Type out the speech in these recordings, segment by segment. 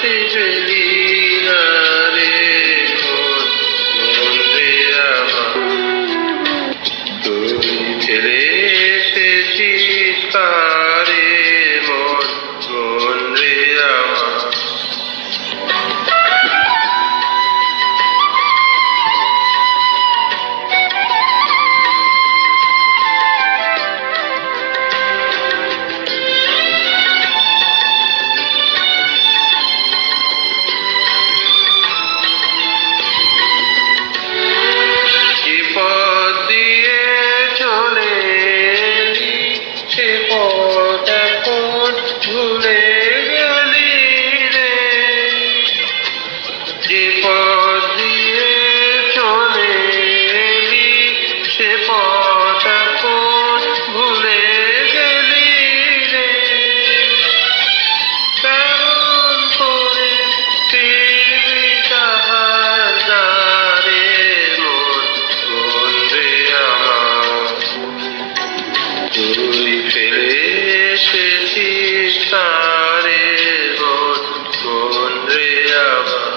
শান্তি পেলি না রে মন, মন রে আমার। তুই ছেড়ে এসেছিস কারে মন, মন রে আমার। ভুলে গেলি রে, যে পথ দিয়ে চলে এলি সে পথ এখন ভুলে গেলি রে। কেমন করে ফিরবি তাহার দ্বারে মন, মন রে আমার। তুই ফেলে এসেছিস তারে মন, মন রে আমার।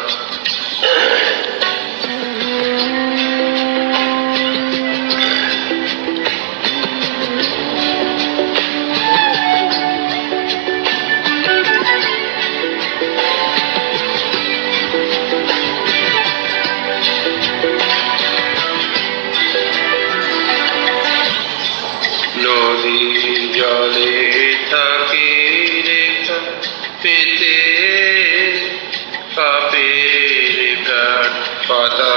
নদীর জলে থাকি রেখা পেতে কাপে প্রাণ পাতা